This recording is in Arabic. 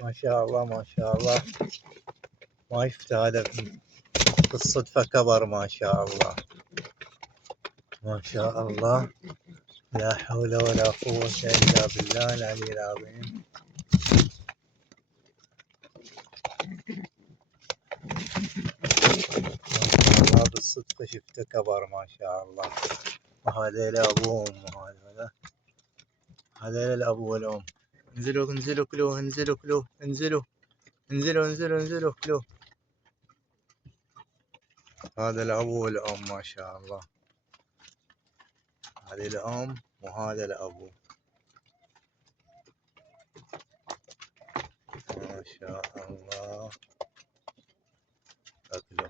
ما شاء الله ما شاء الله. ما شفت هذا بالصدفة كبر ما شاء الله. ما شاء الله. لا حول ولا قوة إلا بالله العلي العظيم. ما شاء الله بالصدفة شفته كبر ما شاء الله. وهذيل أبوهم هذيل الأب والأم. انزلوا انزلوا كلوه انزلوا كلوه انزلوا انزلوا انزلوا انزلوا كلوه. هذا الأب والأم ما شاء الله. هذه الأم وهذا الأبو ما شاء الله. أكلوا.